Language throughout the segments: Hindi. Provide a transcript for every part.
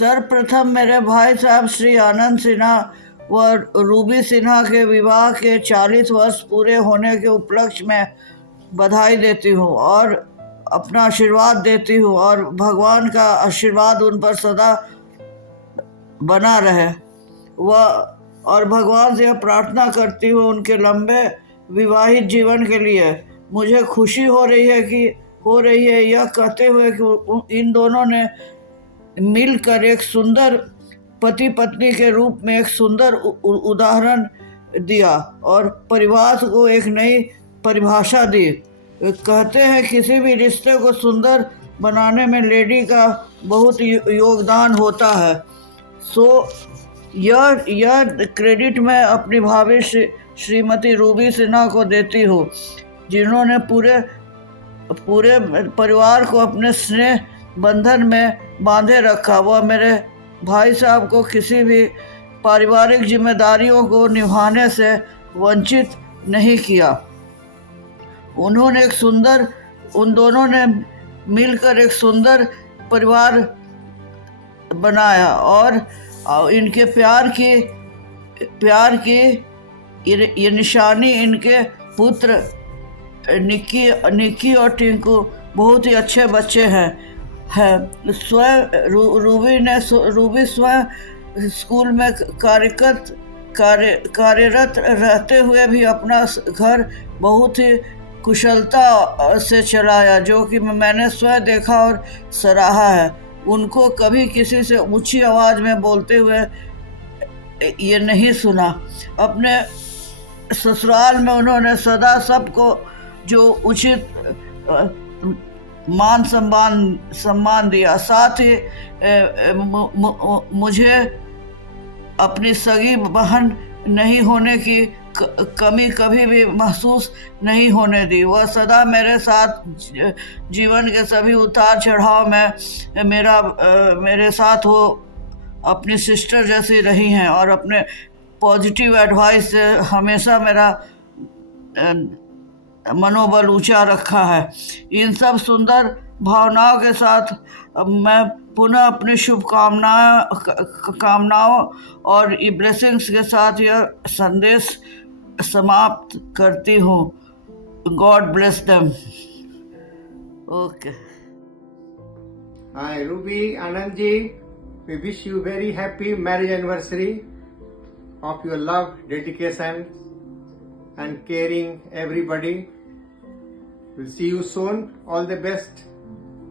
सर्वप्रथम मेरे भाई साहब श्री आनंद सिन्हा व रूबी सिन्हा के विवाह के 40 वर्ष पूरे होने के उपलक्ष्य में बधाई देती हूँ और अपना आशीर्वाद देती हूँ और भगवान का आशीर्वाद उन पर सदा बना रहे। और भगवान से यह प्रार्थना करती हूँ उनके लंबे विवाहित जीवन के लिए। मुझे खुशी हो रही है यह कहते हुए कि इन दोनों ने मिलकर एक सुंदर पति पत्नी के रूप में एक सुंदर उदाहरण दिया और परिवार को एक नई परिभाषा दी। कहते हैं किसी भी रिश्ते को सुंदर बनाने में लेडी का बहुत योगदान होता है। यह क्रेडिट मैं अपनी भाभी श्रीमती रूबी सिन्हा को देती हूँ, जिन्होंने पूरे परिवार को अपने स्नेह बंधन में बांधे रखा। वह मेरे भाई साहब को किसी भी पारिवारिक जिम्मेदारियों को निभाने से वंचित नहीं किया। उन दोनों ने मिलकर एक सुंदर परिवार बनाया और इनके प्यार की ये निशानी इनके पुत्र निक्की और टिंकू बहुत ही अच्छे बच्चे हैं। रूबी स्वयं स्कूल में कार्यरत रहते हुए भी अपना घर बहुत ही कुशलता से चलाया, जो कि मैंने स्वयं देखा और सराहा है। उनको कभी किसी से ऊंची आवाज़ में बोलते हुए ये नहीं सुना। अपने ससुराल में उन्होंने सदा सबको जो उचित मान सम्मान दिया। साथ ही मुझे अपनी सगी बहन नहीं होने की कमी कभी भी महसूस नहीं होने दी। वह सदा मेरे साथ जीवन के सभी उतार चढ़ाव में मेरे साथ वो अपनी सिस्टर जैसी रही हैं और अपने पॉजिटिव एडवाइस से हमेशा मेरा मनोबल ऊंचा रखा है। इन सब सुंदर भावनाओं के साथ मैं पुनः अपनी कामनाओं और ब्लेसिंग्स के साथ यह संदेश समाप्त करती हूँ। God bless them. Okay. Hi, Ruby, Anandji, we wish you very happy marriage anniversary of your love, dedication and caring everybody. We'll see you soon. All the best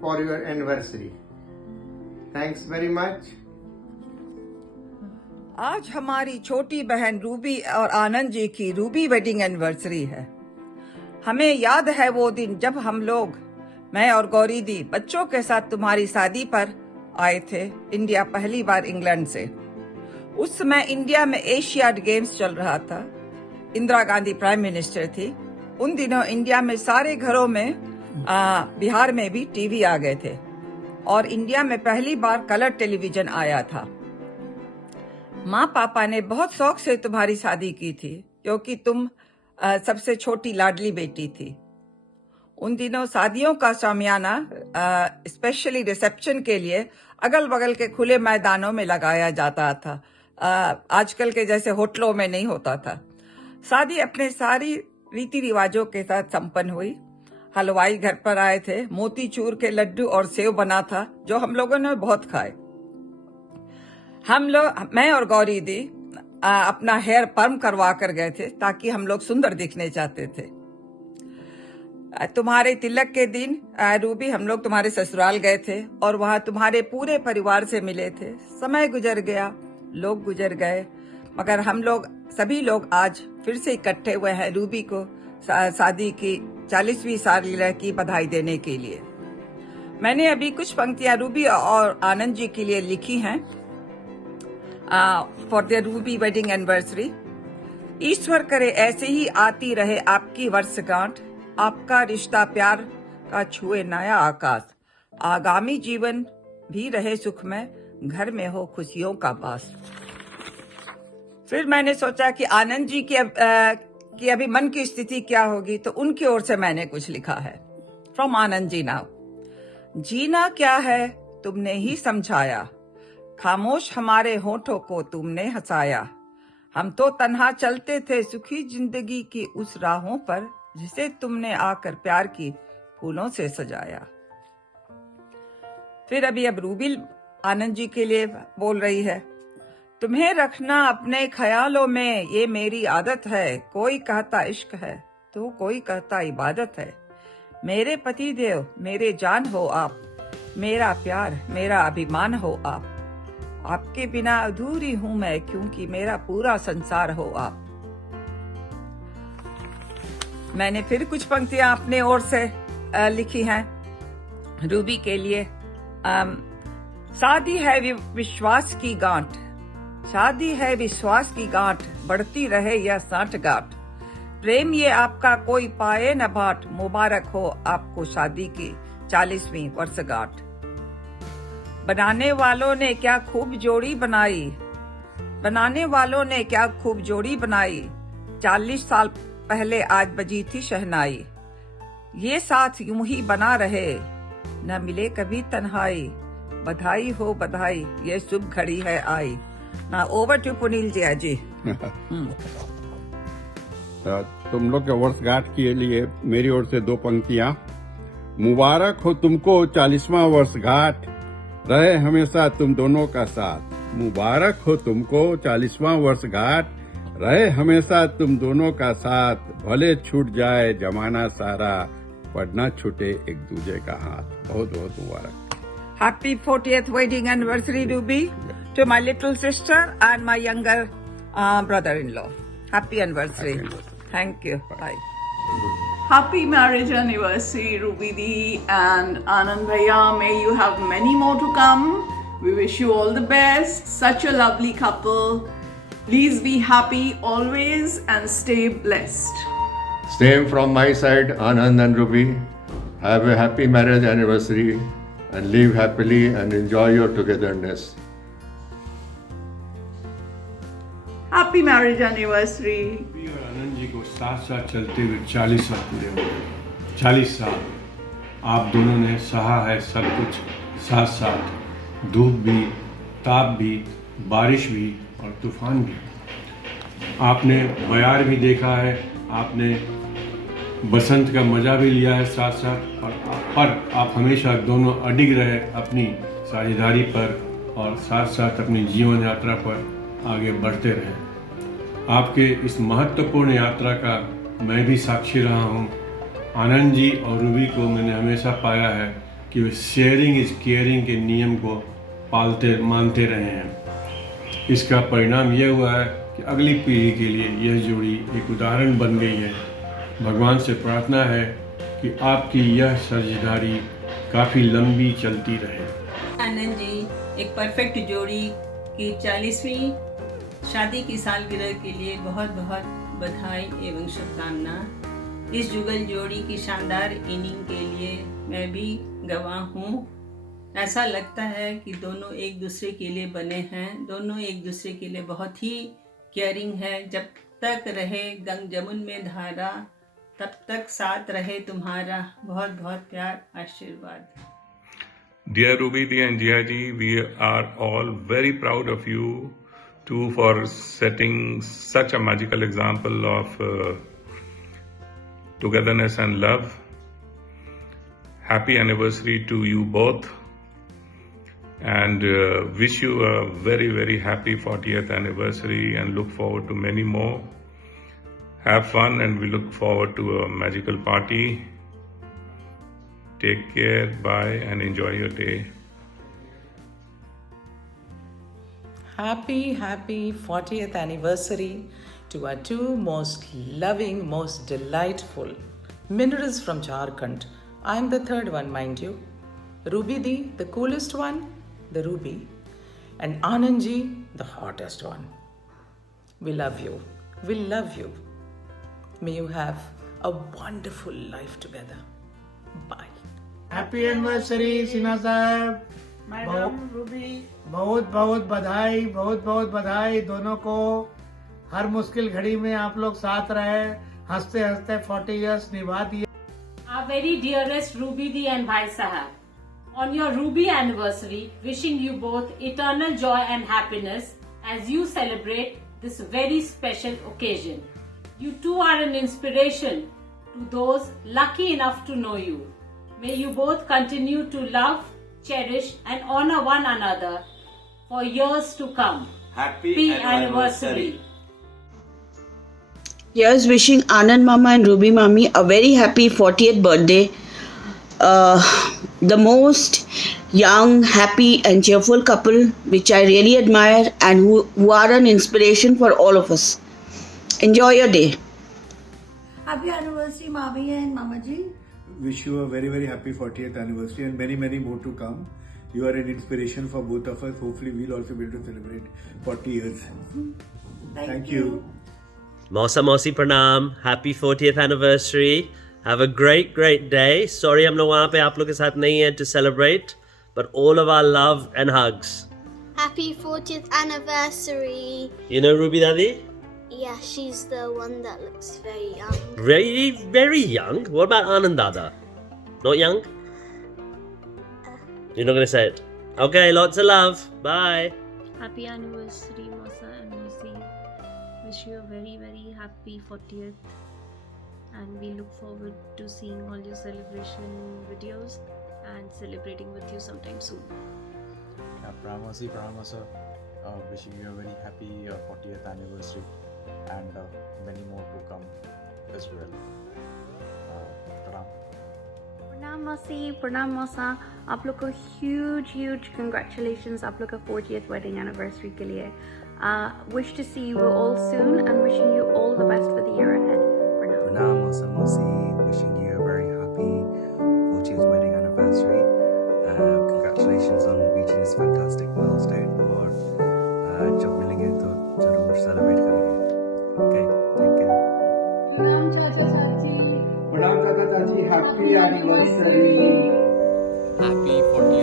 for your anniversary. Thanks very much. आज हमारी छोटी बहन रूबी और आनंद जी की रूबी वेडिंग एनिवर्सरी है। हमें याद है वो दिन जब हम लोग, मैं और गौरी दी, बच्चों के साथ तुम्हारी शादी पर आए थे इंडिया पहली बार इंग्लैंड से। उस समय इंडिया में एशियाड गेम्स चल रहा था। इंदिरा गांधी प्राइम मिनिस्टर थी। उन दिनों इंडिया में सारे घरों में, बिहार में भी टीवी आ गए थे और इंडिया में पहली बार कलर टेलीविजन आया था। माँ पापा ने बहुत शौक से तुम्हारी शादी की थी क्योंकि तुम सबसे छोटी लाडली बेटी थी। उन दिनों शादियों का शामियाना स्पेशली रिसेप्शन के लिए अगल बगल के खुले मैदानों में लगाया जाता था। आजकल के जैसे होटलों में नहीं होता था। शादी अपने सारी रीति रिवाजों के साथ संपन्न हुई। हलवाई घर पर आए थे। मोतीचूर के लड्डू और सेव बना था जो हम लोगों ने बहुत खाए। मैं और गौरी दी अपना हेयर पर्म करवा कर गए थे ताकि हम लोग सुंदर दिखने चाहते थे। तुम्हारे तिलक के दिन रूबी हम लोग तुम्हारे ससुराल गए थे और वहां तुम्हारे पूरे परिवार से मिले थे। समय गुजर गया, लोग गुजर गए, मगर हम लोग सभी लोग आज फिर से इकट्ठे हुए हैं रूबी को शादी की 40वीं सालगिरह की बधाई देने के लिए। मैंने अभी कुछ पंक्तियां रूबी और आनंद जी के लिए लिखी हैं for the ruby wedding anniversary. ईश्वर करे ऐसे ही आती रहे आपकी वर्षगांठ, आपका रिश्ता प्यार का छुए नया आकाश, आगामी जीवन भी रहे सुखमय, घर में हो खुशियों का वास। फिर मैंने सोचा कि आनंद जी की अभी मन की स्थिति क्या होगी, तो उनकी ओर से मैंने कुछ लिखा है। From Anand ji now. जीना क्या है तुमने ही समझाया, खामोश हमारे होठों को तुमने हंसाया। हम तो तन्हा चलते थे सुखी जिंदगी की उस राहों पर, जिसे तुमने आकर प्यार की फूलों से सजाया। फिर अब रूबी आनंद जी के लिए बोल रही है। तुम्हें रखना अपने ख्यालों में ये मेरी आदत है। कोई कहता इश्क है तो कोई कहता इबादत है। मेरे पति देव मेरे जान हो आप, मेरा प्यार मेरा अभिमान हो आप। आपके बिना अधूरी हूं मैं, क्योंकि मेरा पूरा संसार हो आप। मैंने फिर कुछ पंक्तियां अपने ओर से लिखी हैं रूबी के लिए। शादी है विश्वास की गांठ, शादी है विश्वास की गांठ, बढ़ती रहे यह साठगांठ। प्रेम ये आपका कोई पाए न बाट, मुबारक हो आपको शादी की 40वीं वर्षगांठ। बनाने वालों ने क्या खूब जोड़ी बनाई, बनाने वालों ने क्या खूब जोड़ी बनाई। 40 साल पहले आज बजी थी शहनाई। ये साथ यूं ही बना रहे, न मिले कभी तन्हाई। बधाई हो बधाई ये शुभ घड़ी है आई। ना ओवर टू पुनील जी। तुम लोग के वर्षगांठ के लिए मेरी ओर से 2 पंक्तियां। मुबारक हो तुमको 40वां वर्षगांठ, रहे हमेशा तुम दोनों का साथ। मुबारक हो तुमको 40वां वर्षगांठ, रहे हमेशा तुम दोनों का साथ। भले छूट जाए जमाना सारा, पढ़ना छूटे एक दूजे का हाथ। बहुत बहुत मुबारक। Happy 40th wedding anniversary, Ruby, to my little sister and my younger brother-in-law. Happy anniversary. Thank you. Bye. Happy marriage anniversary, Ruby Di and Anand Bhaiya. May you have many more to come. We wish you all the best. Such a lovely couple. Please be happy always and stay blessed. Same from my side, Anand and Ruby. Have a happy marriage anniversary and live happily and enjoy your togetherness. Happy marriage anniversary. Ruby और आनंद जी को साथ साथ चलते हुए 40 साल पूरे हो गए। 40 साल आप दोनों ने सहा है सब कुछ साथ साथ, धूप भी, ताप भी, बारिश भी और तूफान भी। आपने बयार भी देखा है, आपने बसंत का मज़ा भी लिया है साथ साथ, पर आप हमेशा दोनों अडिग रहे अपनी साझेदारी पर और साथ साथ अपनी जीवन यात्रा पर आगे बढ़ते रहे। आपके इस महत्वपूर्ण यात्रा का मैं भी साक्षी रहा हूँ। आनंद जी और रूबी को मैंने हमेशा पाया है कि वे शेयरिंग इज़ केयरिंग के नियम को मानते रहे हैं। इसका परिणाम यह हुआ है कि अगली पीढ़ी के लिए यह जोड़ी एक उदाहरण बन गई है। भगवान से प्रार्थना है कि आपकी यह साझेदारी काफ़ी लंबी चलती रहे। आनंद जी एक परफेक्ट जोड़ी की 40वीं शादी की सालगिरह के लिए बहुत बहुत बधाई एवं शुभकामना। इस जुगल जोड़ी की शानदार इनिंग के लिए मैं भी गवाह हूँ। ऐसा लगता है कि दोनों एक दूसरे के लिए बने हैं, दोनों एक दूसरे के लिए बहुत ही केयरिंग है। जब तक रहे गंग जमुन में धारा, तब तक साथ रहे तुम्हारा। बहुत बहुत प्यार, आशीर्वाद। Dear Ruby Di and Jia Ji, we are all very proud of you two for setting such a magical example of togetherness and love. Happy anniversary to you both, and wish you a very very happy 40th anniversary and look forward to many more. Have fun and we look forward to a magical party. Take care, bye and enjoy your day. Happy 40th anniversary to our two most loving, most delightful minerals from Jharkhand. I'm the third one, mind you. Ruby Di, the coolest one, the Ruby. And Anand Ji, the hottest one. We love you. We love you. May you have a wonderful life together. Bye. Happy anniversary Sinha sahab. Madam Ruby, बहुत बहुत बधाई, बहुत बहुत बधाई दोनों को। हर मुश्किल घड़ी में आप लोग साथ रहे, हंसते हंसते 40 इयर्स निभा दिए। Our very dearest Ruby Di and Bhai Sahab, on your Ruby anniversary, wishing you both eternal joy and happiness as you celebrate this very special occasion. You two are an inspiration to those lucky enough to know you. May you both continue to love, cherish and honor one another for years to come. Happy anniversary. Here's wishing Anand Mama and Ruby Mami a very happy 40th birthday. The most young, happy and cheerful couple which I really admire and who are an inspiration for all of us. Enjoy your day. Happy anniversary, Mami and Mama Ji. Wish you a very, very happy 40th anniversary and many, many more to come. You are an inspiration for both of us. Hopefully, we'll also be able to celebrate 40 years. Thank you. Mausa Mausi Pranam. Happy 40th anniversary. Have a great, great day. Sorry हम लोग वहाँ पे आप लोग के साथ नहीं हैं to celebrate, but all of our love and hugs. Happy 40th anniversary. You know Ruby Dadi? Yeah, she's the one that looks very young. Very, very young. What about Anand Dada? Not young? You're not going to say it. Okay, lots of love. Bye. Happy anniversary, Mausa and Mausi. Wish you a very, very happy 40th. And we look forward to seeing all your celebration videos and celebrating with you sometime soon. Pranamasi, wishing you a very happy 40th anniversary and many more to come as well. Pranam. Pranam Mausi, Pranam Mausa. आप लोग को huge congratulations आप लोग का 40th wedding anniversary के लिए. Wish to see you all soon and wishing you all the best for the year ahead. Pranam Mausa Mausi, wishing you a very happy 40th wedding anniversary. Congratulations on reaching this fantastic milestone. और जब मिलेंगे तो जरूर celebrate करेंगे. Okay, take care. Pranam Chacha Chachi. Pranam Kaka Chachi, happy anniversary. Happy 40th